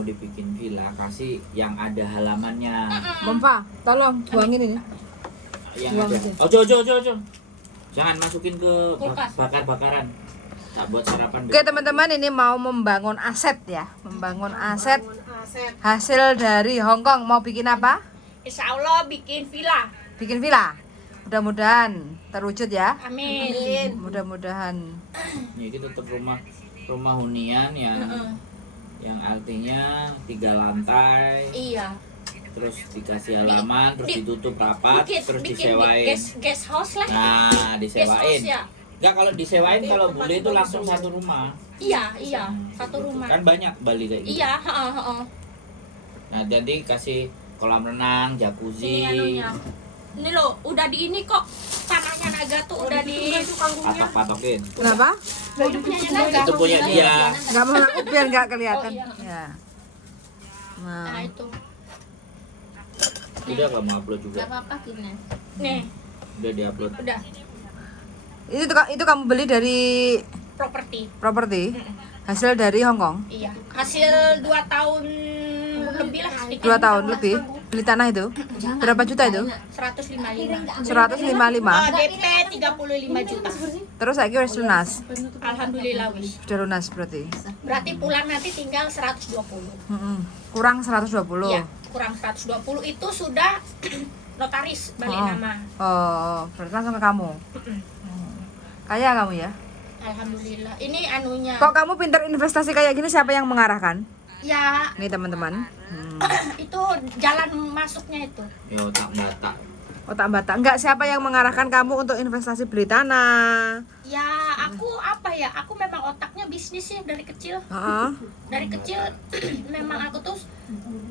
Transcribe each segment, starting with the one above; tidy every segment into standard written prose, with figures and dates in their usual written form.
mau dibikin villa, kasih yang ada halamannya. Mompa, tolong buangin ini. Yang Buang ada. aja. Ojo. Jangan masukin ke Kulkas. bakar-bakaran. Tak buat sarapan. Oke teman-teman, ini mau membangun aset ya. Membangun aset hasil dari Hong Kong. Mau bikin apa? Insya Allah bikin villa. Bikin villa. Mudah-mudahan terwujud ya. Amin. Mudah-mudahan. Ini tetap rumah hunian yang artinya 3 lantai. Iya. Terus dikasih halaman, terus ditutup rapat, terus disewain. Guest house lah. Nah, Guest disewain. house ya. Enggak, kalau disewain kalau bule itu langsung satu rumah. Iya, satu rumah. Kan banyak Bali kayak gitu. Iya, heeh. Nah, jadi kasih kolam renang, jacuzzi. Ini anunya. Ini loh, udah di ini kok. Tanahnya Naga tuh udah di Patok-patokin. Kenapa? itu punya Naga. Itu punya dia. Nggak mau ngaku biar nggak kelihatan. Oh, iya. Ya. Nah, Nah, itu. Udah kamu upload juga. apa-apa gini. Nih, Udah diupload. udah itu kamu beli dari properti. hasil dari Hong Kong. Iya. Hasil 2 tahun lebih lah. 2 tahun lebih beli tanah itu. Berapa juta itu? 155. 155. DP 35 juta. Terus saya kira lunas. Alhamdulillah wis. Sudah lunas berarti. Berarti pulang nanti tinggal 120. Kurang 120. Iya, kurang 120 itu sudah notaris balik Oh. nama. Oh, berarti langsung ke kamu. Kaya kamu ya. Alhamdulillah. Ini anunya. Kok kamu pintar investasi kayak gini, siapa yang mengarahkan? Ya, Nih teman-teman. itu jalan masuknya itu. Ya otak batak. Otak batak. Enggak, siapa yang mengarahkan kamu untuk investasi beli tanah? Ya, aku apa ya? Aku memang otaknya bisnis ya dari kecil. Heeh. Dari kecil memang aku tuh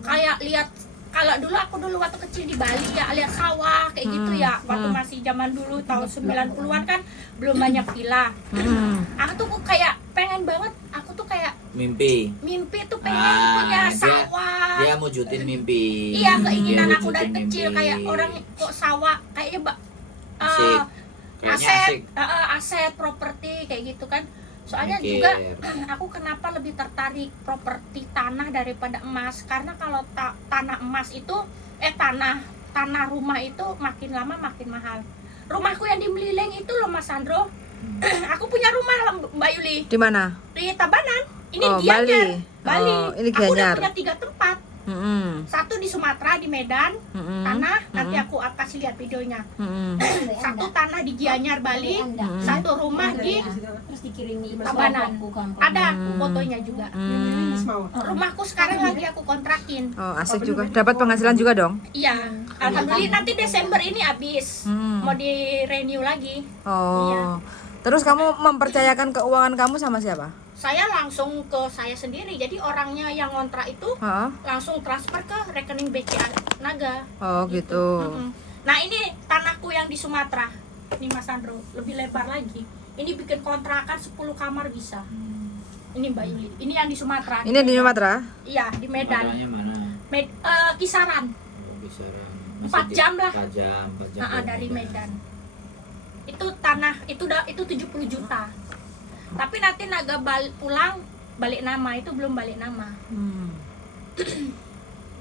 kayak lihat, kalau dulu waktu kecil di Bali ya lihat sawah kayak gitu ya. Waktu masih zaman dulu tahun 90-an kan belum banyak villa. Aku tuh kayak pengen banget, aku tuh kayak Mimpi. mimpi tuh pengen punya sawah. Dia wujudin mimpi. Iya, keinginan Dia aku dari wujudin kecil mimpi. kayak orang kok sawah kayaknya Asik. Kayaknya aset, asik. aset properti kayak gitu kan. Soalnya Mikir. juga aku kenapa lebih tertarik properti tanah daripada emas, karena kalau tanah emas itu tanah rumah itu makin lama makin mahal. Rumahku yang di Melileng itu loh Mas Sandro. Aku punya rumah Mbak Yuli Di mana? di Tabanan. Ini Oh, Gianyar. Bali. Oh, ini Aku udah Gianyar. punya 3 tempat. Satu di Sumatera di Medan, tanah, nanti aku kasih lihat videonya. Satu tanah di Gianyar Bali, satu rumah di Tabanan. Ada fotonya juga. Rumahku sekarang lagi aku kontrakin. Oh, asik juga. Dapat penghasilan juga dong. Iya, alhamdulillah nanti Desember ini habis. Mau di renew lagi. Oh. Iya. Terus kamu mempercayakan keuangan kamu sama siapa? Saya langsung ke saya sendiri. Jadi orangnya yang ngontrak itu Heeh. langsung transfer ke rekening BCA Naga. Oh, gitu. Nah, ini tanahku yang di Sumatera. Ini Mas Sandro, lebih lebar lagi. Ini bikin kontrakan 10 kamar bisa. Ini Mbak Yuli. Ini yang di Sumatera. Ini di Sumatera? Iya, di Medan. Masalahnya mana? Kisaran Oh, kisaran. 4 jam lah. 4 jam. Dari Medan. Itu tanah itu 70 juta. Tapi nanti Naga pulang balik nama, itu belum balik nama.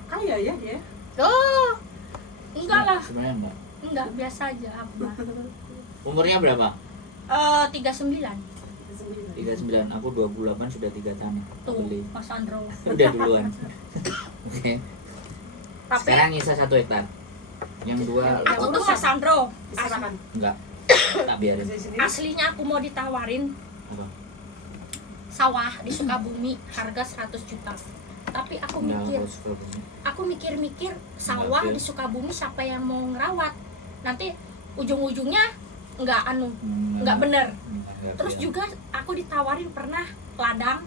Kaya ya dia. Oh, enggak lah. Sebenarnya Enggak, biasa aja apa. umurnya berapa? 39. 39. Aku 28 sudah 3 tanah. Tuh, Beli. Mas Sandro. Udah duluan. Oke. Tapi Sekarang nyisa 1 hektar. Yang 2 aku tuh Mas Sandro. Diserahkan. enggak. Tak biarin. Aslinya aku mau ditawarin Apa? sawah di Sukabumi harga 100 juta. Tapi aku Enggak, mikir, aku suka bunyi. aku mikir-mikir sawah Enggak, di Sukabumi siapa yang mau ngerawat? Nanti ujung-ujungnya enggak enggak bener. Enggak, Terus ya. juga aku ditawarin pernah ladang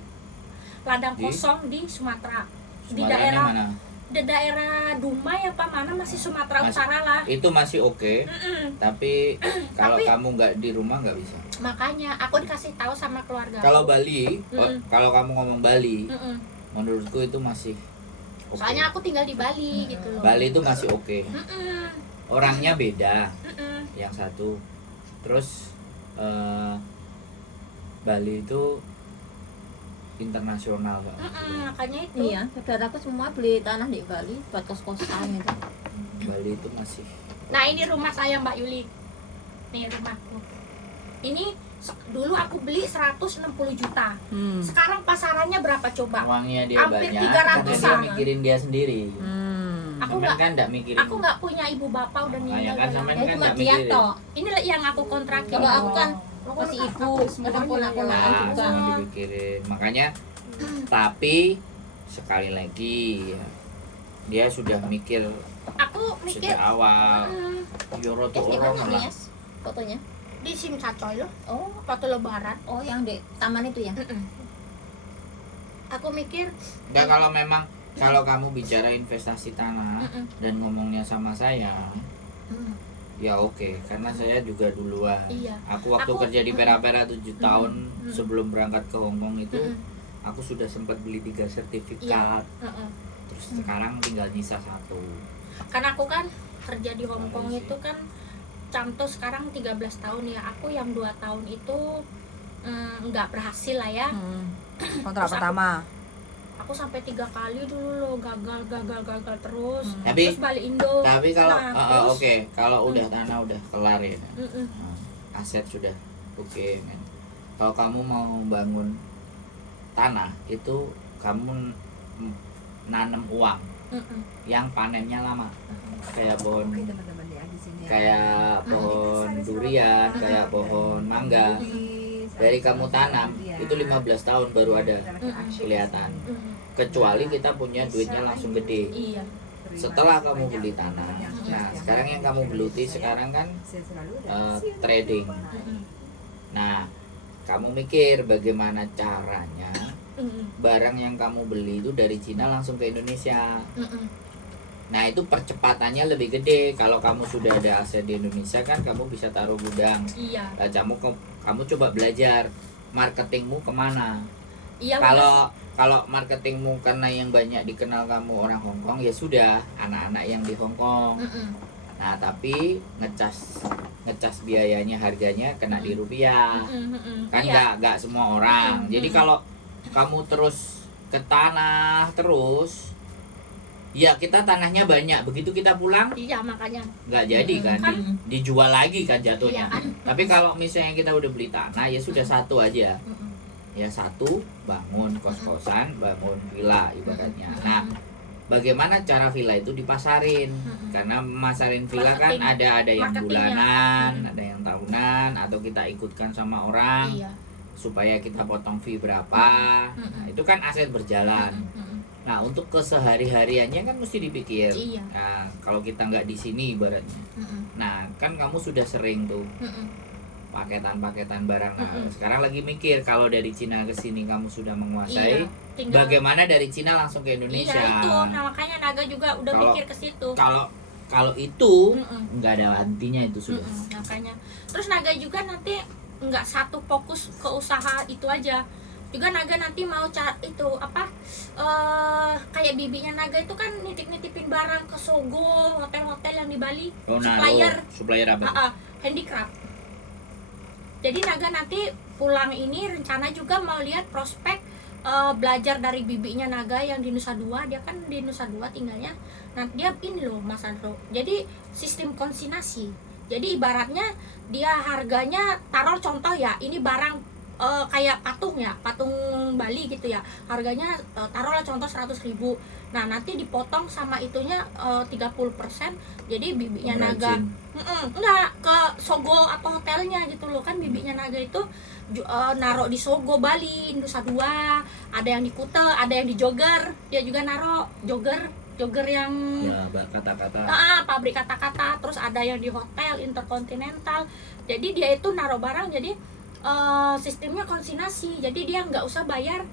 Di? kosong di Sumatera. Di Sumateranya mana? daerah Dumai apa mana masih Sumatera Masih- Utara lah. Itu masih oke, tapi kalau Tapi- kamu nggak di rumah nggak bisa. Makanya aku dikasih tahu sama keluarga. Kalau Bali, kalau kamu ngomong Bali, Mm-mm. menurutku itu masih oke. Soalnya aku tinggal di Bali gitu loh. Bali itu masih oke. Mm-mm. Orangnya beda, Mm-mm. yang satu. Terus Bali itu internasional Pak. Makanya itu. Iya, saudaraku semua beli tanah di Bali buat kos-kosan gitu. Bali itu masih. Nah ini rumah saya Mbak Yuli. Nih rumahku. Ini dulu aku beli 160 juta. Sekarang pasarannya berapa coba? Uangnya dia Hampir banyak, 300 karena dia sama. mikirin dia sendiri. Aku Sampean nggak kan enggak mikirin. Aku nggak punya ibu bapak udah Makanya meninggal. kan udah sampean lama. Ya kan cuma enggak dia mikirin. toh. Ini yang aku kontrakin. Kalau aku kan masih ibu, ada ponakan Nah, juga. jangan dipikirin. Makanya tapi sekali lagi ya, dia sudah mikir Aku mikir sejak awal. Yoro tuh Di orang mana lah. Mias? Fotonya? di SIM Sacoy loh, Oh, waktu lebaran. oh yang di taman itu ya? Aku mikir Enggak, kalau kamu bicara investasi tanah dan ngomongnya sama saya, ya oke, karena saya juga duluan. iya. Aku waktu Aku- kerja di Pera-Pera 7 tahun sebelum berangkat ke Hongkong itu, aku sudah sempat beli 3 sertifikat. Terus sekarang tinggal nyisa 1. Karena aku kan kerja di Hong Kong itu kan contoh sekarang 13 tahun ya. Aku yang 2 tahun itu nggak berhasil lah ya. Kontrak Terus pertama. Aku sampai 3 kali dulu loh gagal terus. Tapi- Terus balik Indo. Tapi kalau Nah, terus- oke, kalau udah tanah udah kelar ya, Mm-mm. aset sudah oke, men. Kalau kamu mau bangun tanah itu kamu nanam uang yang panennya lama, kayak pohon kayak pohon durian, kayak pohon mangga. Dari kamu tanam itu 15 tahun baru ada kelihatan. Kecuali kita punya duitnya langsung gede. Iya. Setelah kamu beli tanah, nah sekarang yang kamu geluti sekarang kan trading. Nah, kamu mikir bagaimana caranya barang yang kamu beli itu dari Cina langsung ke Indonesia. Nah, itu percepatannya lebih gede. Kalau kamu sudah ada aset di Indonesia kan kamu bisa taruh gudang. Iya. Nah, kamu coba belajar marketingmu kemana. Iya. Kalau marketingmu karena yang banyak dikenal kamu orang Hong Kong, ya sudah anak-anak yang di Hong Kong. Nah, tapi ngecas biayanya harganya kena di rupiah. Kan Iya. nggak semua orang. Jadi kalau kamu terus ke tanah terus, ya kita tanahnya banyak, begitu kita pulang Iya makanya. nggak jadi kan, dijual lagi kan jatuhnya. Iya kan? Tapi kalau misalnya kita udah beli tanah, ya sudah satu aja, ya satu bangun kos-kosan, bangun villa ibaratnya. Nah, bagaimana cara villa itu dipasarin? Karena masarin villa kan Marketing. ada yang Marketingnya. bulanan, ada yang tahunan, atau kita ikutkan sama orang Iya. supaya kita potong fee berapa. Nah, itu kan aset berjalan. Nah, untuk kesehari-hariannya kan mesti dipikir. Iya. Nah, kalau kita nggak di sini ibaratnya. Nah, kan kamu sudah sering tuh paketan-paketan barang. Nah, sekarang lagi mikir kalau dari Cina ke sini kamu sudah menguasai, Iya. Tinggal. bagaimana dari Cina langsung ke Indonesia? Iya itu. Nah makanya Naga juga udah Kalau- mikir ke situ. Kalau itu nggak ada artinya itu sudah. Makanya. Terus Naga juga nanti nggak satu fokus ke usaha itu aja. Juga Naga nanti mau itu apa? Kayak bibinya Naga itu kan nitip-nitipin barang ke Sogo, hotel-hotel yang di Bali. Oh, nah, supplier apa? Handicraft. Jadi Naga nanti pulang ini rencana juga mau lihat prospek belajar dari bibinya Naga yang di Nusa Dua. Dia kan di Nusa Dua tinggalnya. Nah dia ini loh Mas Andro. Jadi sistem konsignasi. Jadi ibaratnya dia harganya taruh contoh ya, ini barang kayak patung ya, patung Bali gitu ya. Harganya taruhlah contoh 100.000. Nah, nanti dipotong sama itunya 30%. Jadi bibinya Naga enggak ke Sogo atau hotelnya gitu loh. Kan bibinya Naga itu naruh di Sogo Bali, Nusa Dua, ada yang di Kuta, ada yang di Jogger. Dia juga naruh jogger yang Ya, kata-kata. pabrik kata-kata. Terus ada yang di hotel Intercontinental. Jadi dia itu naruh barang, jadi sistemnya konsignasi. Jadi dia nggak usah bayar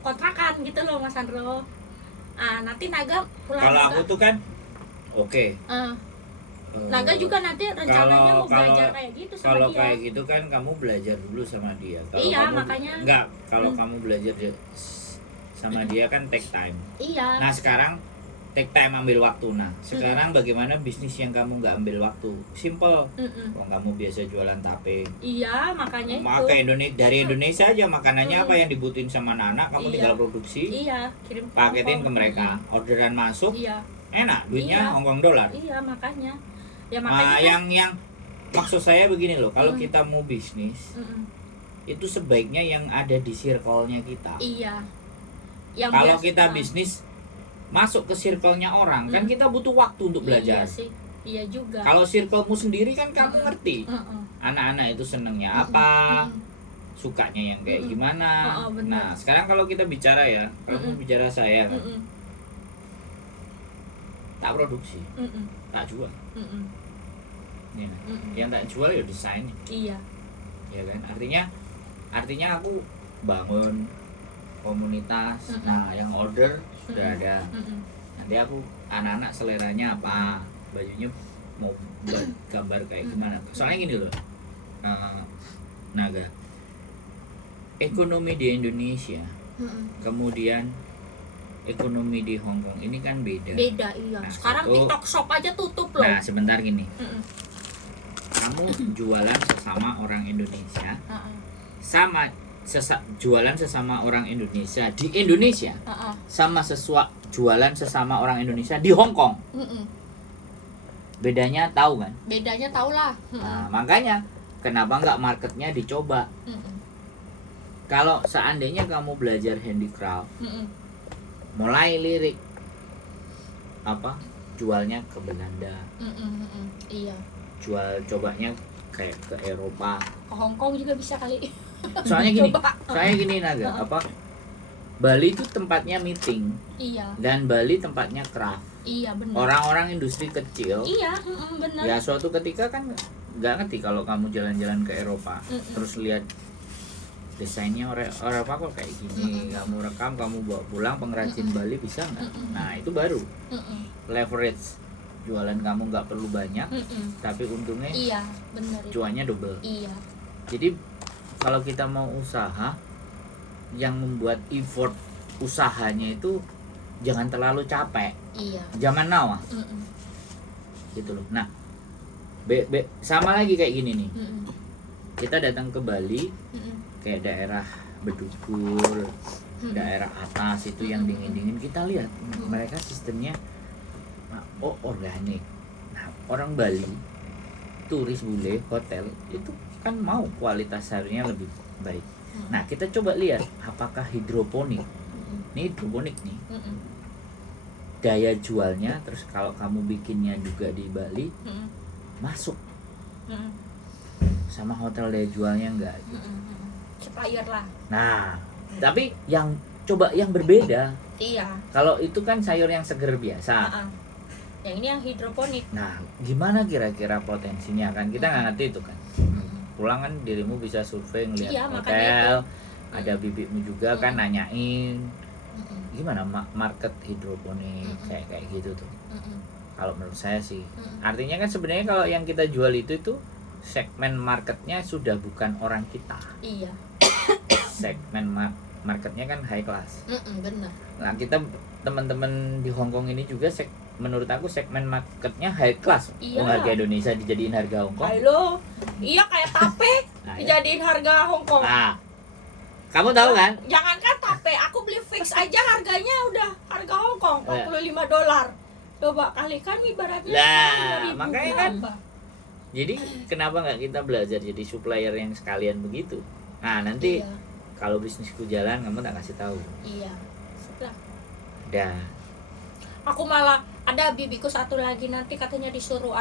kontrakan gitu loh Mas Andro. Nanti Naga pulang Kalau juga. aku tuh kan oke. Naga juga nanti rencananya mau belajar kalau- kayak gitu sama Kalau dia. kayak gitu kan kamu belajar dulu sama dia. Kalau Iya, kamu, makanya. Enggak, kalau kamu belajar sama dia kan take time. Iya. Nah, sekarang take time ambil waktu. Nah sekarang bagaimana bisnis yang kamu nggak ambil waktu? Simple. Kalau kamu biasa jualan tape, Iya, makanya maka itu. dari Indonesia aja makanannya apa yang dibutuhin sama anak, kamu Iya. tinggal produksi, Iya, kirim ke paketin Hongkong. ke mereka, orderan masuk, Iya, enak, duitnya Iya. Hongkong dolar. iya makanya. Ya Nah, makanya kan. yang maksud saya begini loh, kalau kita mau bisnis, Mm-mm. itu sebaiknya yang ada di circle-nya kita. Iya. Yang Kalau biasa- kita bisnis masuk ke circle-nya orang, kan kita butuh waktu untuk belajar. Iya sih. Iya juga. Kalau circle-mu sendiri kan kamu ngerti. Mm-mm. Anak-anak itu senengnya apa, Mm-mm. sukanya yang kayak gimana. Oh, benar. Nah, sekarang kalau kita bicara ya, kamu bicara saya kan, Mm-mm. tak produksi, Mm-mm. tak jual. Mm-mm. Ya. Mm-mm. Yang tak jual ya desain, Iya. ya kan. Artinya aku bangun komunitas. Nah, yang order sudah ada. Mm-mm. Nanti aku anak-anak seleranya apa, bajunya mau buat gambar kayak gimana. Soalnya gini loh, Naga, ekonomi di Indonesia Mm-mm. kemudian ekonomi di Hong Kong ini kan beda. Beda iya. Nah, Sekarang itu- TikTok Shop aja tutup loh. Nah sebentar gini, Mm-mm. kamu jualan sesama orang Indonesia, Uh-uh. jualan sesama orang Indonesia di Indonesia, Uh-uh. sama jualan sesama orang Indonesia di Hong Kong. Mm-mm. Bedanya tahu kan? Bedanya tau lah. Nah, makanya kenapa nggak marketnya dicoba? Mm-mm. Kalau seandainya kamu belajar handicraft, Mm-mm. mulai lirik apa jualnya ke Belanda, Mm-mm. Mm-mm. Iya. cobanya kayak ke Eropa. Ke Hong Kong juga bisa kali. Soalnya gini, Coba. soalnya gini Naga, apa Bali itu tempatnya meeting Iya. dan Bali tempatnya craft. Iya benar. Orang-orang industri kecil, Iya, benar. ya suatu ketika kan nggak ngerti kalau kamu jalan-jalan ke Eropa, terus lihat desainnya Eropa kok kayak gini, kamu rekam, kamu bawa pulang, pengrajin Bali bisa nggak? Nah itu baru Mm-mm. leverage, jualan kamu nggak perlu banyak, Mm-mm. tapi untungnya Iya, benar. itu. cuannya double. Iya. Jadi kalau kita mau usaha, yang membuat effort usahanya itu jangan terlalu capek. Iya. Zaman now Mm-mm. gitu loh. Nah, sama lagi kayak gini nih. Mm-mm. Kita datang ke Bali, Mm-mm. kayak daerah Bedugul, daerah atas itu yang dingin-dingin, kita lihat mereka sistemnya organik. Nah, orang Bali, turis bule, hotel itu kan mau kualitas sayurnya lebih baik. Nah, kita coba lihat apakah hidroponik. Ini hidroponik nih. Mm-mm. Daya jualnya, terus kalau kamu bikinnya juga di Bali, Mm-mm. masuk Mm-mm. sama hotel daya jualnya enggak. Mm-mm. Supplier lah. Nah, tapi yang berbeda. Iya. Kalau itu kan sayur yang seger biasa. Uh-uh. Yang ini yang hidroponik. Nah, gimana kira-kira potensinya kan? Kita nggak ngerti itu kan. Pulang kan dirimu bisa survei ngeliat Iya, makanya hotel, ada bibitmu juga kan nanyain Mm-mm. gimana market hidroponik kayak gitu tuh. Mm-mm. Kalau menurut saya sih, Mm-mm. artinya kan sebenarnya kalau yang kita jual itu segmen marketnya sudah bukan orang kita. Iya. Segmen marketnya kan high class. Benar. Nah, kita teman-teman di Hong Kong ini juga menurut aku segmen marketnya high class. Iya. Harga Indonesia dijadiin harga Hong Kong. Halo. Iya kayak tape Nah, ya. dijadiin harga Hong Kong. Nah, kamu tahu kan? Jangankan tape, aku beli fix aja harganya udah harga Hong Kong $45. Coba kalikan ibaratnya Nah, 5.000 makanya kan. berapa? Jadi kenapa nggak kita belajar jadi supplier yang sekalian begitu? Nah, nanti Iya. kalau bisnisku jalan kamu tak kasih tahu. Iya. Setelah Dah. aku malah ada bibiku satu lagi nanti katanya disuruh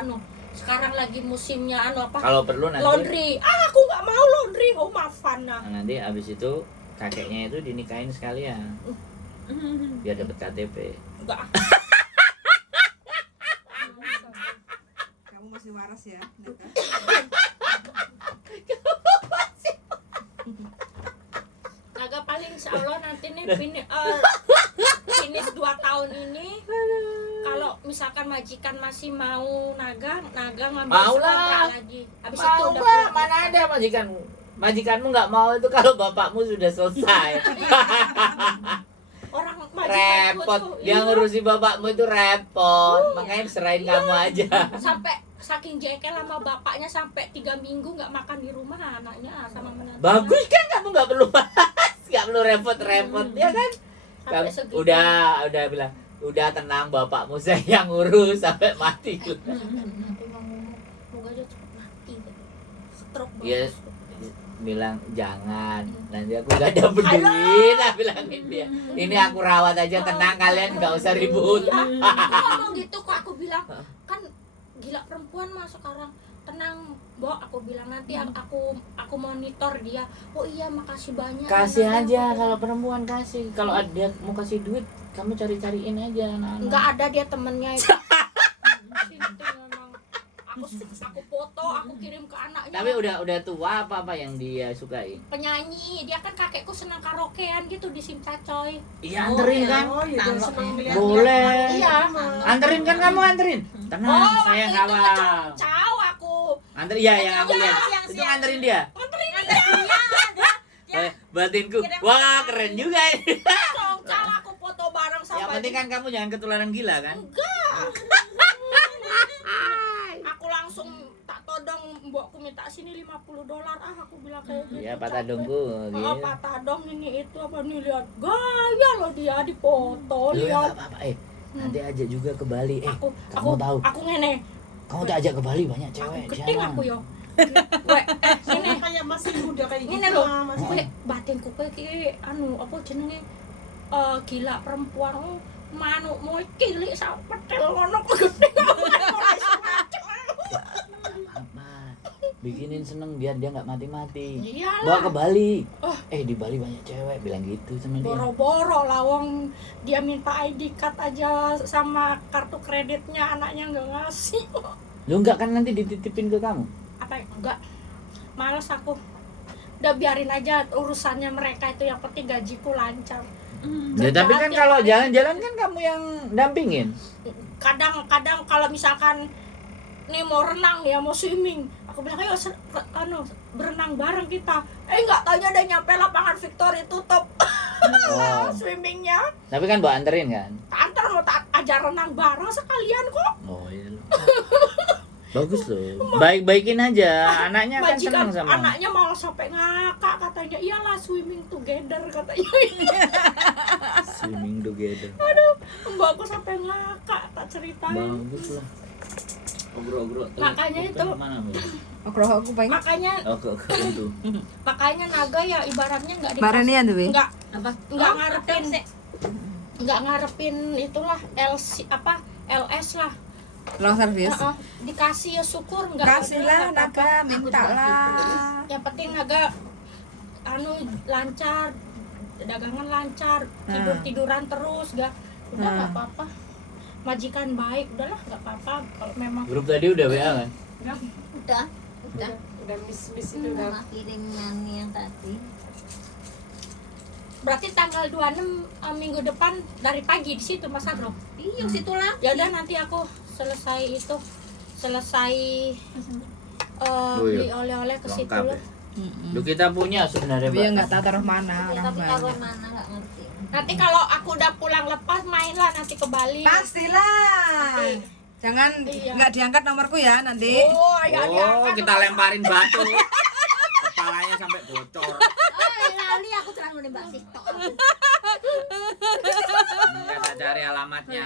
sekarang lagi musimnya apa Kalau perlu nanti laundry. Aku nggak mau laundry, oh maafan nah. Nah, nanti abis itu kakeknya itu dinikahin sekalian biar dapat KTP. Enggak. Kamu masih waras ya, Neta? Naga paling insya Allah nanti nih finish 2 tahun ini. Kalau misalkan majikan masih mau naga ngambil Mau kontrak lah. lagi. Habis itu Mau udah lah, pulang. mana ada majikanmu? Majikanmu nggak mau itu kalau bapakmu sudah selesai. Orang repot. tuh, Dia iya. ngurusi bapakmu itu repot. Makanya serahin kamu aja. Sampai saking jengkel sama bapaknya sampai 3 minggu nggak makan di rumah anaknya sama menantunya. Bagus kan kamu nggak perlu nggak perlu repot-repot ya kan? Sampai segitu. Udah bilang udah tenang bapakmu saya yang ngurus sampai mati. Aku ngomong, moga aja cepet mati. Stroke Iya. banget. Bilang jangan, nanti aku gak ada peduli. Nah bilangin dia, ini aku rawat aja, tenang kalian nggak usah ribut. Aku ngomong gitu kok, aku bilang kan gila perempuan mah sekarang. Tenang Mbok, aku bilang nanti aku monitor dia. Oh iya makasih banyak. Kasih Nanti aja aku- kalau perempuan kasih, kalau dia mau kasih duit kamu cari-cariin aja anak-anak. Enggak ada dia temennya itu. Sinting memang. Aku foto, aku kirim ke anaknya. Tapi udah tua apa yang dia sukai? Penyanyi, dia kan kakekku senang karaokean gitu di Simcacoy. Iya anterin kan? Kalau Boleh. Iya. Anterin kan kamu anterin. Tenang, Oh, saya waktu itu kawal. kecau aku. Anterin ya yang aku Iya, lihat. yang Itu siang. nganterin dia. Nganterin Batinku. Wah, keren juga ini. Congcal aku foto bareng sama Yang penting kan kamu jangan ketularan gila kan? aku langsung tak todong mbokku minta sini $50 aku bilang kayak gitu. Iya, Pak Tadongku. Oh, Gitu. Pak Tadong ini itu apa nih lihat gaya loh dia di foto Loh, lihat. apa-apa. Nanti aja juga ke Bali. Aku kamu tahu. aku ngene. Kamu tak ajak ke Bali banyak Aku cewek. gedeng Jangan. aku yo. Weh, ini kayak masih muda kayak gitu. ini loh. Masih Weh, batinku kayak ki anu apa jenenge gila perempuan. Oh, manuk mau cilik sak petel ngono kok gedeng. Apa? Bikinin seneng biar dia nggak mati-mati. Iyalah. Bawa ke Bali. Oh. Di Bali banyak cewek bilang gitu sama dia. Boro-boro lawang dia minta ID card aja sama kartu kreditnya anaknya nggak ngasih. Lu nggak kan nanti dititipin ke kamu? Apa enggak, males aku, udah biarin aja urusannya mereka itu, yang penting gajiku lancar. Ya tapi kan kalau jalan-jalan kan kamu yang dampingin. Kadang-kadang kalau misalkan nih mau renang ya, mau swimming, aku bilang ayo berenang bareng kita. Nggak taunya udah nyampe lapangan Victory tutup. Oh. Swimmingnya Tapi kan bawa anterin kan? antar mau tak ajar renang bareng sekalian kok. Oh iya loh. Bagus loh. Baik-baikin aja. Anaknya kan senang Majikan sama. anaknya malah sampai ngakak katanya, iyalah swimming together katanya. Swimming together. Mbakku sampai ngakak tak ceritain. Bagus lah. Ogro-ogro. Makanya itu. Mana Bu? Aku pengen Makanya itu. naga ya ibaratnya nggak baranian tuh, Wi. nggak apa? nggak ngarepin itulah LC apa LS lah. Long service. Dikasih ya syukur, nggak Kasihlah nggak apa-apa. naga, mintalah. Yang penting naga lancar, dagangan lancar, tiduran terus, udah nggak apa-apa. Majikan baik, udahlah nggak apa-apa kalau memang. Grup tadi udah WA kan? Udah udah miss itu udah. mama kirimnya yang tadi. Berarti tanggal 26 minggu depan dari pagi di situ Mas Adro. Iya situ lah. Ya udah nanti aku selesai beli oleh-oleh ke situ Lengkap loh. ya. Lu kita punya sebenarnya, Dia Mbak. nggak tahu taruh mana Ya, orang tapi banyak. taruh mana nggak ngerti. Nanti kalau aku udah pulang lepas mainlah nanti ke Bali. Pastilah. Jangan Iya. nggak diangkat nomorku ya nanti. Oh, ya Oh, diangkat. kita lemparin batu. Kepalanya sampai bocor. Lali aku terang nembak TikTok. Kita cari alamatnya.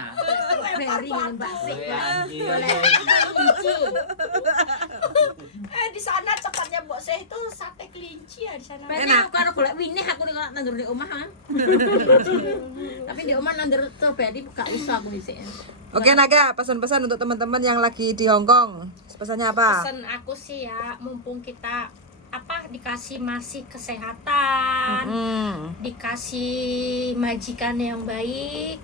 Beri nembak Wih, anjir. Di sana tempatnya Mbok Seh itu sate kelinci ya di sana. Enak karo golek winih aku nek nandur di omah kan. Tapi di omah nandur strawberry gak usah aku dhisik. Oke Naga, pesan-pesan untuk teman-teman yang lagi di Hong Kong. Pesannya apa? Pesan aku sih ya, mumpung kita dikasih masih kesehatan, dikasih majikan yang baik,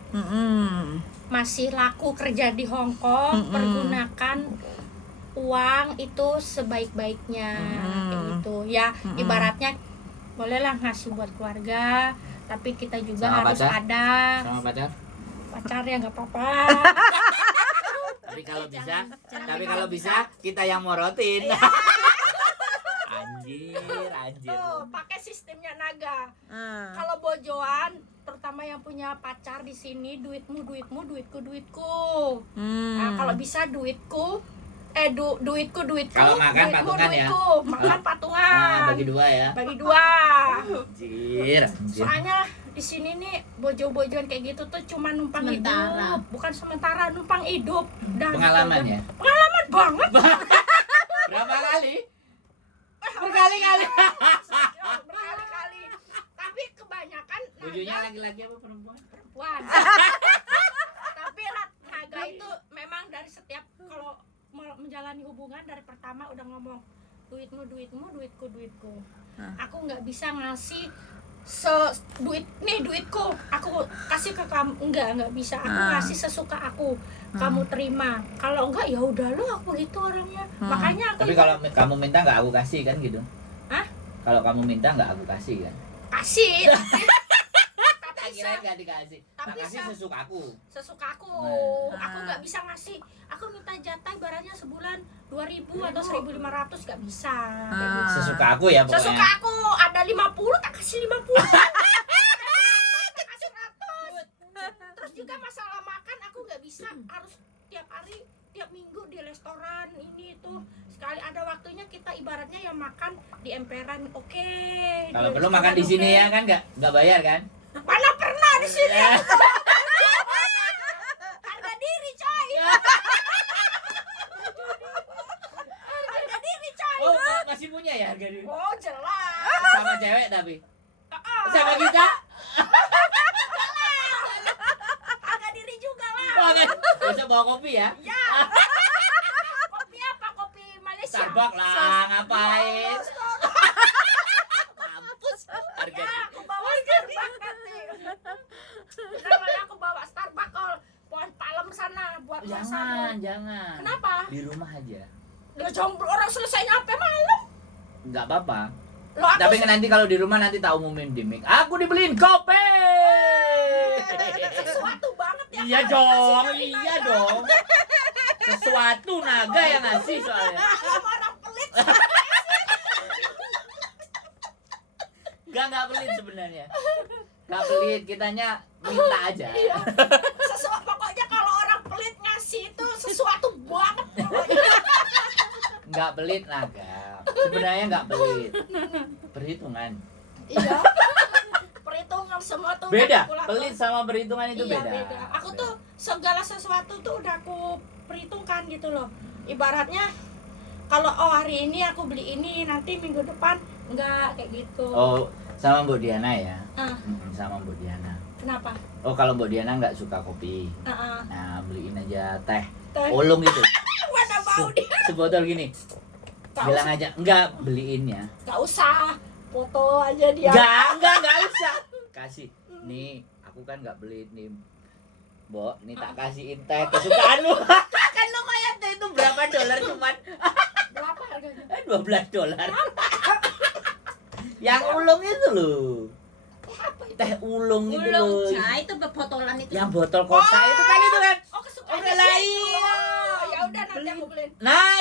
masih laku kerja di Hong Kong, pergunakan uang itu sebaik-baiknya, kayak gitu ya. Ibaratnya bolehlah ngasih buat keluarga, tapi kita juga Sama harus pacar? ada Sama pacar. ya nggak apa-apa. Tapi kalau bisa kita yang morotin. Anjir. Anjir. Tuh, pakai sistemnya naga. Ah. Kalau bojoan, terutama yang punya pacar di sini, duitmu, duitku. Nah, kalau bisa duitku, duitku. Kalau makan duitmu, patungan ya? duitku. Makan patungan. Bagi 2 ya. Bagi 2. Anjir. Soalnya di sini nih bojo-bojoan kayak gitu tuh cuma numpang Sementara. hidup, bukan sementara, numpang hidup. Dah, Pengalaman gitu. ya. Pengalaman banget. Berapa kali? Berkali-kali. Berkali-kali. Tapi kebanyakan Bojonya naga laki-laki apa perempuan? perempuan. Tapi naga itu memang dari setiap kalau menjalani hubungan dari pertama udah ngomong duitmu, duitku. Aku nggak bisa ngasih duitku aku kasih ke kamu, enggak bisa, aku ngasih sesuka aku, kamu terima, kalau enggak ya udah lo, aku gitu orangnya. Makanya aku Tapi kalau kamu minta nggak aku kasih kan gitu? Hah? Kalau kamu minta nggak aku kasih kan? kasih Tak kirain nggak dikasih. Tak Tapi kasih sesukaku. sesukaku. Nah. Aku nggak bisa ngasih, aku minta jatah ibaratnya sebulan 2.000 atau 1.500 nggak bisa. Kayak gitu. Sesuka aku ya pokoknya. Sesuka aku, ada 50 tak kasih 50. Tak kasih 100. Terus juga masalah makan aku nggak bisa harus tiap hari, tiap minggu di restoran ini itu. Sekali ada waktunya kita ibaratnya yang makan di emperan, oke. Kalau Di perlu restoran, makan di sini oke. ya kan nggak bayar kan? Mana pernah di sini? Harga diri coy. Harga diri coy. Oh masih punya ya harga diri? Oh jelas. Sama cewek tapi? Sama kita? Harga diri juga lah. Oh, kan? Besok bawa kopi ya? Ya. Kopi apa? Kopi Malaysia. Starbucks lah, ngapain? Mampus harga Ya, diri. aku bawa Starbucks nanti. Namanya aku bawa Starbucks kalau pohon palem sana buat Jangan, masak. jangan. Kenapa? Di rumah aja. Lah jomblo orang selesai nyampe malam. Nggak apa-apa. Lo aku Tapi nanti kalau di rumah nanti tak umumin di mic. Aku dibeliin kopi. sesuatu banget ya. Iya kalau dong, dikasih dari iya naga. dong. Sesuatu naga yang ngasih soalnya. Kamu orang pelit. Nggak pelit sebenarnya. Nggak pelit, kitanya minta aja. Iya. Pokoknya kalau orang pelit ngasih itu sesuatu banget. Nggak pelit naga. Sebenarnya nggak pelit. Perhitungan. Iya. Perhitungan semua tuh Beda. kalkulator. Pelit sama perhitungan itu Iya, beda. Aku tuh segala sesuatu tuh udah aku perhitungkan gitu loh. Ibaratnya kalau hari ini aku beli ini, nanti minggu depan enggak kayak gitu. Oh, sama Mbak Diana ya? Ah. Sama Mbak Diana. Kenapa? Oh, kalau Mbak Diana nggak suka kopi. Heeh. Nah, beliin aja teh. Teh. Ulung gitu. Mana mau dia? Sebotol gini. Nggak Bilang usah. aja, enggak beliinnya. Nggak usah. Foto aja dia. Enggak usah. Kasih. Nih, aku kan nggak beli nih. Bo, nih tak kasihin teh kesukaan lu. Kan lumayan teh itu berapa dolar cuman Berapa harganya? $12. Yang ulung itu loh. Apa itu? Teh ulung itu Ulung loh. cai itu botolan itu. Yang botol kota itu kan itu kan. Oh, kesukaan Oke dia lah, itu. iya. Oh, ya udah nanti aku beliin. Nah,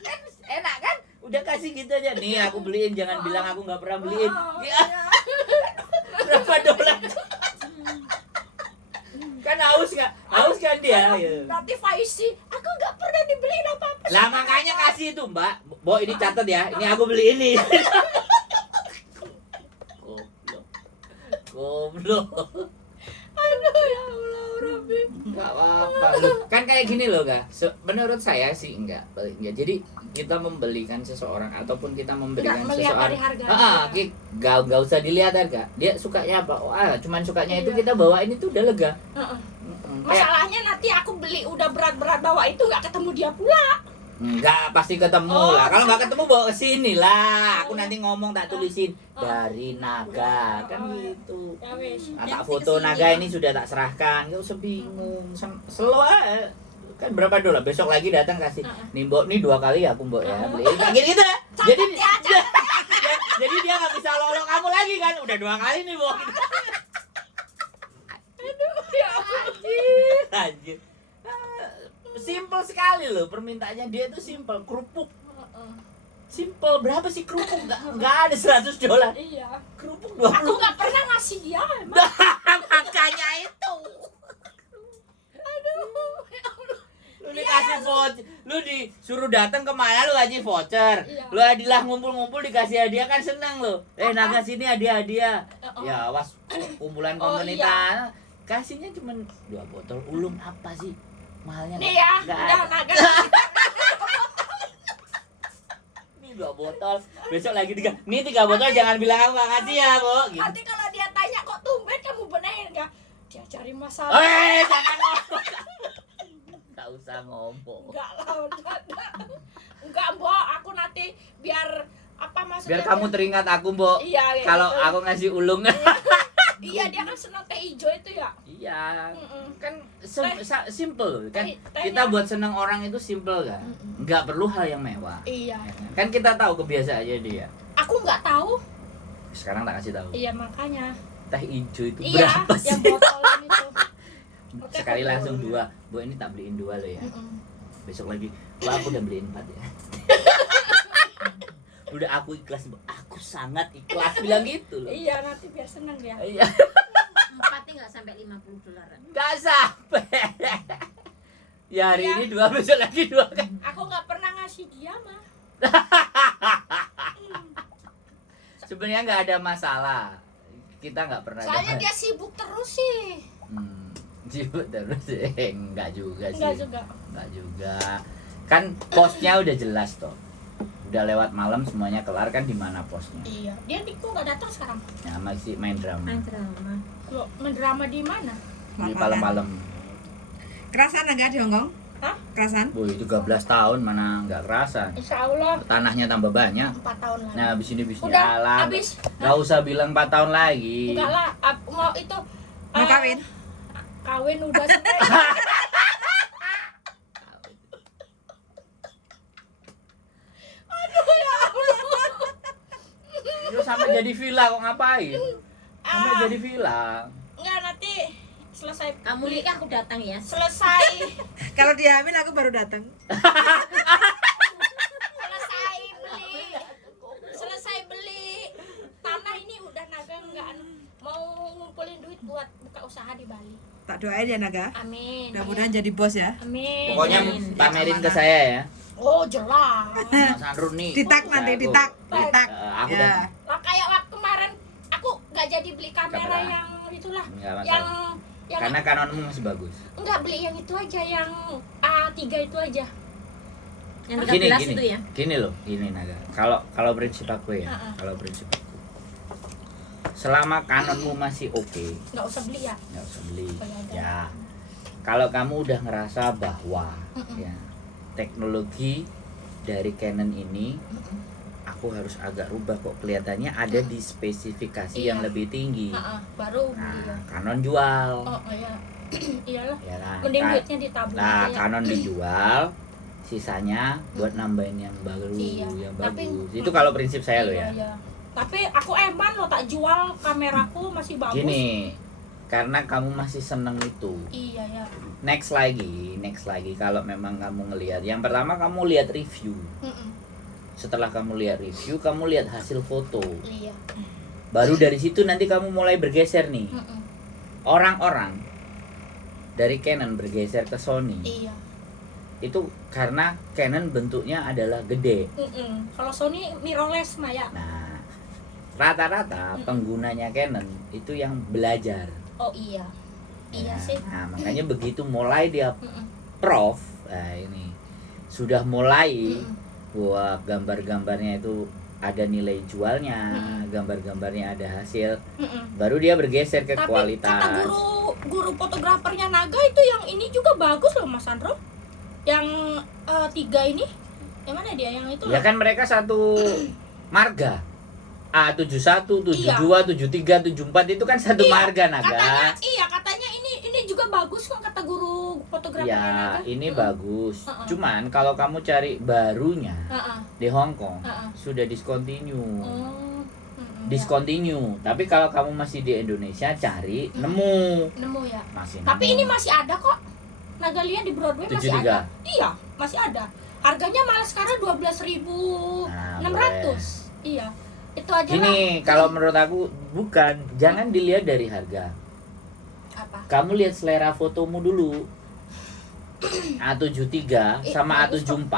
kan enak kan? Udah kasih gitu aja. Nih aku beliin, jangan bilang aku nggak pernah beliin. Oh, Ya, iya. berapa dolar? Kan haus nggak? Haus kan dia? Ya. Nanti Faisi, aku nggak pernah dibeliin apa-apa. Lah makanya kasih itu Mbak. Bo ini catat ya. Ini aku beli ini. Goblok. Goblok. Aduh ya Allah, Rabbi. Enggak apa-apa. Loh, kan kayak gini loh, Kak. Menurut saya sih enggak. Jadi kita membelikan seseorang ataupun kita memberikan Nggak melihat seseorang. dari harganya. Enggak usah dilihat harga. Dia sukanya apa? Oh, cuman sukanya itu Iya. kita bawain itu udah lega. Heeh. Kayak Masalahnya nanti aku beli udah berat-berat bawa itu nggak ketemu dia pula. enggak pasti ketemu Oh, lah. Kalau nggak bisa. ketemu bawa ke sini lah. Aku Oh. nanti ngomong tak tulisin dari naga kan Oh, iya. gitu. Ya wes. Nah, Yang tak mesti foto kesini, naga ya. ini sudah tak serahkan. Gak usah bingung. Slow aja. Kan berapa dolar? Besok lagi datang kasih. Nih Mbok, nih 2 kali aku Mbok ya. Beli kayak gitu ya. Jadi jadi dia nggak bisa lolok kamu lagi kan. Udah 2 kali nih Mbok. Ya Anjir. Simple sekali loh permintaannya, dia itu simple, kerupuk. Simple, berapa sih kerupuk? Nggak ada $100. Iya. Kerupuk Aku 20. nggak pernah ngasih dia emang. Makanya itu. Lu dikasih voucher, lu disuruh datang kemana lu kasih voucher. Iya. Lu Adilah ngumpul-ngumpul dikasih hadiah kan seneng lu. Naga sini hadiah. Ya awas kumpulan Oh, komunitas. Kasihnya cuma 2 botol ulung apa sih? Mahalnya Nih ya, nggak udah ada. Naga. Ini 2 botol. Besok lagi 3. Nih 3 botol jangan bilang aku nggak ngasih ya, Bu. Gitu. Nanti kalau dia tanya kok tumben kamu benerin nggak? Dia cari masalah. Jangan ngomong. Nggak usah ngomong. Enggak lah, udah. Enggak, Mbok. Aku nanti biar apa maksudnya? Biar kamu teringat aku, Mbok. Iya, kayak Kalau gitu. aku ngasih ulung. Iya, dia kan senang teh hijau itu ya. Iya. Mm-mm. Kan simple kan. Tehnya. Kita buat seneng orang itu simple kan. Nggak perlu hal yang mewah. Iya. Kan kita tahu kebiasaannya dia. Aku nggak tahu. Sekarang tak kasih tahu. Iya, makanya. Teh hijau itu Iya, berapa sih? yang botolan itu. Oke, Sekali aku langsung tahu. 2. Bu, ini tak beliin 2 loh ya. Mm-mm. Besok lagi, Bu, aku udah beliin 4 ya. Udah aku ikhlas, Bu. Aku sangat ikhlas bilang gitu loh. Iya, nanti biar senang dia. Iya. 4 nggak sampai $50. Nggak sampai. Ya hari Iya. ini 2, besok lagi 2 kan. Aku nggak pernah ngasih dia mah. Sebenarnya nggak ada masalah. Kita nggak pernah. Soalnya ada- dia sibuk terus sih. Sibuk terus. Enggak juga sih. Enggak juga. Enggak juga. Kan posnya udah jelas toh. Udah lewat malam semuanya kelar kan di mana posnya. Iya. Dia kok nggak datang sekarang? Ya masih main drama. Main drama. Loh, mendrama di mana? Di malam-malam. Kerasan agak di Hongkong? Hah? Kerasan? Boy 13 tahun mana nggak kerasa. Insya Allah Tanahnya tambah banyak. 4 tahun lagi. Nah, habis ini Udah alam. habis. Nggak usah bilang 4 tahun lagi. Enggak lah, aku mau itu Mau kawin? Kawin udah selesai. Aduh ya Allah. Lu sampai jadi villa kok ngapain? Sampai jadi villa. Enggak, nanti selesai Kamu beli- nikah aku datang ya. selesai Kalau dia hamil aku baru datang. selesai beli tanah ini udah Naga enggak mau ngumpulin duit buat buka usaha di Bali. Tak doain ya Naga. Amin. Mudah-mudahan jadi bos ya. Amin. Pokoknya Amin. pamerin ke saya ya. Oh, jelas. Mas Andrun nih. Ditak usaha nanti, aku. ditak. Ditak. Aku Ya. udah Lah kayak waktu kemarin aku nggak jadi beli kamera Kamera. yang itulah, nggak masalah. yang Karena kanonmu masih bagus. enggak beli yang itu aja, yang A3 itu aja. Yang Gini 13 gini. itu ya. Gini loh, gini Naga. Kalau prinsip aku ya, Ha-ha. kalau prinsip aku. Selama kanonmu masih oke, Nggak usah beli ya. nggak usah beli. Oh, ya udah. Ya. Kalau kamu udah ngerasa bahwa Mm-mm. ya teknologi dari Canon ini Mm-mm. aku harus agak rubah kok, kelihatannya ada di spesifikasi yang Iya. lebih tinggi. Baru beli ya. Nah, Canon jual. Oh iya. Iyalah. Ya kan? Mending Ka- duitnya ditabung Nah, aja ya. Canon dijual, sisanya buat nambahin yang baru, Iya. yang Tapi- bagus. Itu kalau prinsip saya loh ya. Iya. Tapi aku eman loh, tak jual kameraku masih bagus. Gini, karena kamu masih seneng itu. Iya ya. Next lagi kalau memang kamu ngelihat. Yang pertama kamu lihat review. Mm-mm. Setelah kamu lihat review, kamu lihat hasil foto. Iya. Baru dari situ nanti kamu mulai bergeser nih. Mm-mm. Orang-orang dari Canon bergeser ke Sony. Iya. Itu karena Canon bentuknya adalah gede. Mm-mm. Kalau Sony mirrorless mah ya. Nah, rata-rata penggunanya Canon itu yang belajar. Oh iya. Iya Nah, sih. Nah, makanya begitu mulai dia Mm-mm. prof, nah ini sudah mulai Mm-mm. buat gambar-gambarnya itu ada nilai jualnya, Mm-mm. gambar-gambarnya ada hasil, Mm-mm. baru dia bergeser ke Tapi kualitas. kata guru fotografernya Naga itu yang ini juga bagus loh Mas Sandro. Yang 3 ini, yang mana dia? Yang itu Ya loh. kan mereka satu marga. A71, 72, 73, 74 itu kan satu Iya, marga Naga. Katanya ini juga bagus kok kata guru fotografernya Ya, Naga. ini Mm-mm. bagus. Uh-uh. Cuman kalau kamu cari barunya Heeh. di Hong Kong Heeh. sudah discontinue. Oh. Mm-mm. Discontinue. Tapi kalau kamu masih di Indonesia cari nemu Nemu ya. masih. Tapi nemu. ini masih ada kok. Naga lihat di Broadway masih 73. ada. Iya, masih ada. Harganya malah sekarang 12.600. Iya. Itu aja lah. Gini, kalau menurut aku bukan, jangan dilihat dari harga. Apa? Kamu lihat selera fotomu dulu. A73 sama bagus kok. A74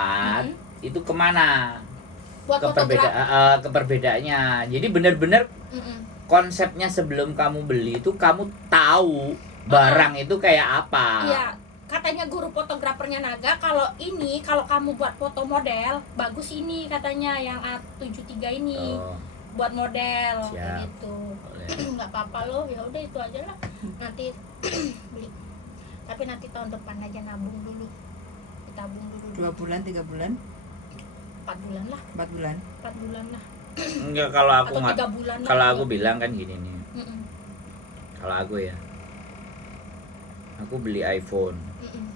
itu kemana? Buat fotografer. Keperbedaannya. Jadi benar-benar konsepnya sebelum kamu beli itu kamu tahu barang itu kayak apa. Iya. Katanya guru fotografernya Naga, kalau kamu buat foto model, bagus ini katanya yang A73 ini. Oh, Buat model siap. kayak gitu. boleh. Nggak apa-apa loh, ya udah itu aja lah. Nanti beli. Tapi nanti tahun depan aja nabung dulu. Ditabung dulu. 2 bulan, 3 bulan, 4 bulan lah, 4 bulan. 4 bulan lah. Enggak, kalau aku Atau nggak, 3 bulan lah. kalau aku bilang kan gini nih. Mm-mm. Kalau aku ya, aku beli iPhone, Mm-mm.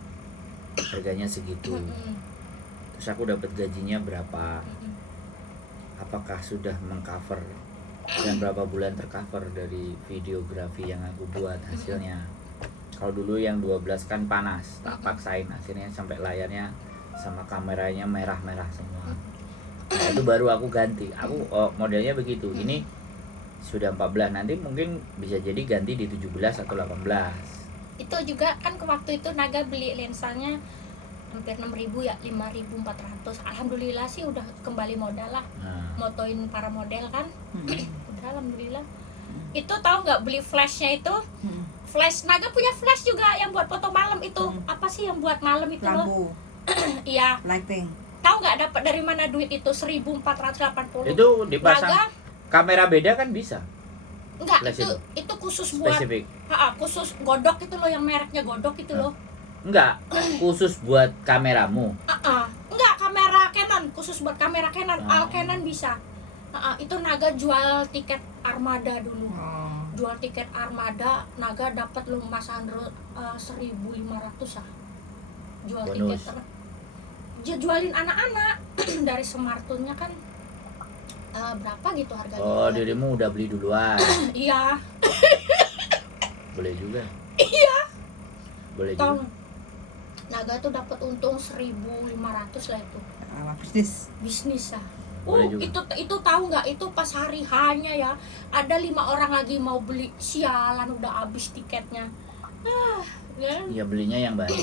harganya segitu. Mm-mm. Terus aku dapat gajinya berapa? Mm-mm. Apakah sudah mengcover dan berapa bulan tercover dari videografi yang aku buat hasilnya? Kalau dulu yang 12 kan panas, tak paksain, akhirnya sampai layarnya sama kameranya merah-merah semua. Nah, itu baru aku ganti. Aku modelnya begitu. Ini sudah 14, nanti mungkin bisa jadi ganti di 17 atau 18. Itu juga kan ke waktu itu Naga beli lensanya hampir 6.000 ya, 5.400. Alhamdulillah sih udah kembali modal lah. Nah, Motoin para model kan. Hmm. Udah alhamdulillah. Itu tahu nggak beli flashnya itu? Hmm. Flash, Naga punya flash juga yang buat foto malam itu. Apa sih yang buat malam itu loh? Lampu, Iya. lighting. Tahu nggak dapat dari mana duit itu 1.480? itu dipasang Naga kamera beda kan bisa, enggak, Flash itu khusus buat spesifik. khusus godok itu loh, yang mereknya godok itu loh. Enggak, khusus buat kameramu. Enggak, kamera Canon, khusus buat kamera Canon. Oh. Canon bisa. Itu Naga jual tiket Armada dulu. Oh. Jual tiket Armada, Naga dapat loh Mas Andro 1.500 ah. Jual Bonus. tiket. Jualin anak-anak dari Smartune-nya kan berapa gitu harganya. Oh, dirimu udah beli duluan. Iya. Boleh juga. Iya. Boleh Tahu juga. Naga tuh dapat untung 1.500 lah itu. Bisnis. Bisnis ah. Boleh juga. Itu tahu nggak, itu pas hari hanya ya ada 5 orang lagi mau beli, sialan udah habis tiketnya. Ya. Ya belinya yang banyak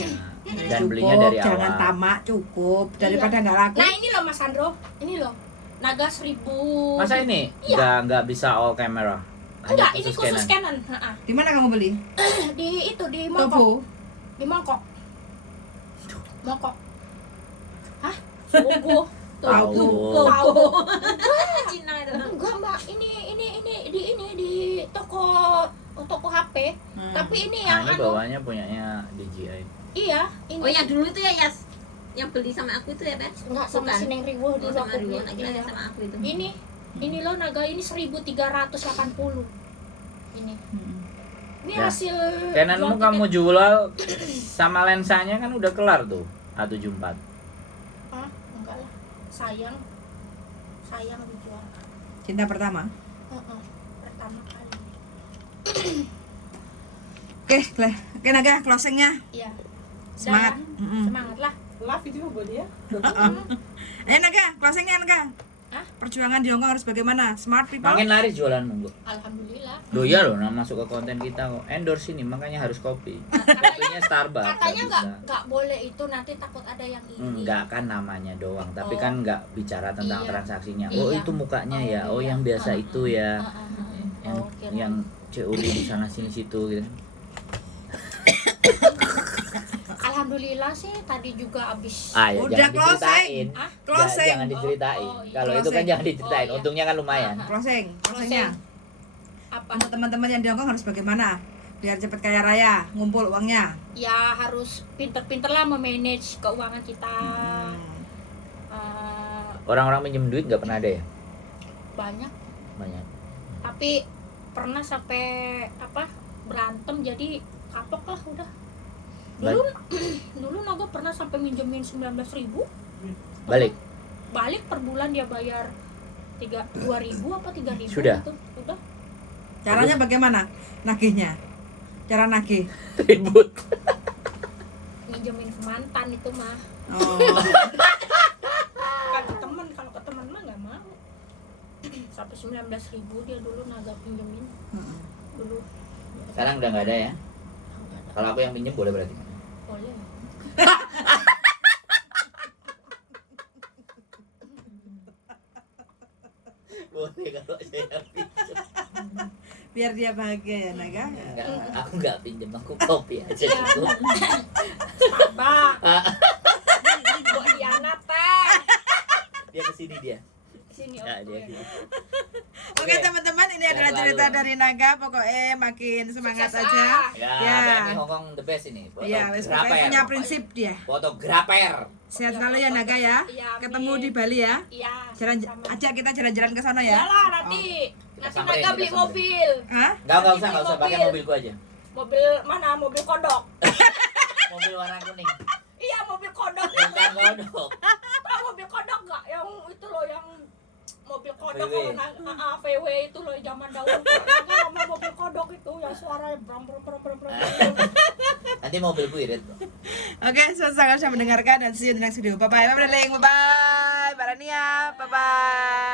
dan Cukup, belinya dari jangan awal. tamak, cukup daripada nggak laku. Nah ini loh Mas Andro, ini loh Naga 1.000. Masa ini Iya. nggak bisa all camera? Hanya Enggak, ini khusus Canon. Canon. Di mana kamu beli? Di Mongkok. Topo. Di Mongkok. Mongkok. Hah? Sungguh. Tahu. Tahu. Cina itu. Enggak Mbak, ini di toko HP. Tapi ini yang Nah, ini bawahnya punyanya DJI. Iya, ini. Oh yang dulu itu ya Yas, yang beli sama aku itu ya Pet? Enggak sama Bukan. si Neng Riwuh Oh, dulu sama aku dulu, beli. nak kira Iya. sama aku itu. Ini loh Naga ini 1.380. Ini. Ini Ya. hasil Canonmu jual kamu tiket. jual sama lensanya kan udah kelar tuh A74. Hah? Enggak lah. Sayang dijual. Cinta pertama. Pertama kali. Oke, Naga, closingnya. Iya. Semangat. Dah, semangat lah. Live itu buat dia. Ayo Naga, closingnya Naga. Hah? Perjuangan di Hongkong harus bagaimana? Smart people. Makin laris jualanmu, Bu. Alhamdulillah. Loh ya loh, nah masuk ke konten kita kok. Endorse ini makanya harus kopi. Kopinya Starbucks. Katanya nggak nggak boleh itu, nanti takut ada yang iri. Enggak kan namanya doang, tapi Oh. kan enggak bicara tentang Iya. transaksinya. Iya. Oh, itu mukanya ya. Oh, iya. yang biasa itu ya. Yang Oh, kira. yang COD di sana sini situ gitu. Alhamdulillah sih tadi juga habis. Ah, ya, Udah jangan closing. diceritain. Ah? Closing. Jangan diceritain. Oh, iya. Kalau itu kan Closing. jangan diceritain. Oh, iya. Untungnya kan lumayan. Closingnya. Apa? Untuk teman-teman yang di Hongkong harus bagaimana? Biar cepet kaya raya, ngumpul uangnya. Ya harus pinter-pinter lah memanage keuangan kita. Orang-orang minjem duit nggak pernah ada ya? Banyak. Banyak. Tapi pernah sampai berantem jadi kapok lah udah. Dulu Naga pernah sampai minjemin 19.000. Balik. Balik per bulan dia bayar 2.000 apa 3.000 Sudah? gitu. Udah. Caranya bagaimana? Nagihnya. Cara nagih. Ribut. Minjemin ke mantan itu mah. Oh. 18.000 dia dulu Naga pinjemin dulu. Sekarang udah nggak ada ya. Nggak ada. Kalau aku yang pinjem boleh berarti. Boleh. Boleh kalau saya pinjem. Biar dia bahagia ya Naga. Enggak, aku nggak pinjem, aku kopi aja Iya. gitu. Abang. Buat Diana teh. Dia kesini dia. Sini Ya, dia oke. gitu. Oke teman-teman, ini adalah Selalu. cerita dari Naga. Pokoknya makin semangat Sukses, aja. Ya, Ya. BNI Hongkong the best ini. Iya, wes pokoknya punya prinsip dia. Fotografer. Sehat selalu ya Naga ya. Iya, amin. Ketemu di Bali ya. Iya. Jalan sama-sama. ajak kita jalan-jalan ke sana ya. Yalah nanti. Kita Nanti samperin, Naga kita beli samperin. mobil. Hah? Enggak usah pakai Mobil. mobilku aja. Mobil mana? Mobil kodok. Mobil warna kuning. Iya, mobil kodok. Bukan kodok. Tahu mobil kodok nggak? Yang itu loh yang mobil kodok VW. kalau VW itu loh zaman dahulu. Naga sama mobil kodok itu yang suaranya bram bram bram bram bram. Nanti mobilku irit. Oke, sangat sudah mendengarkan dan see you in the next video. Bye bye. Bye bye. Bye bye. Bye bye. Bye bye.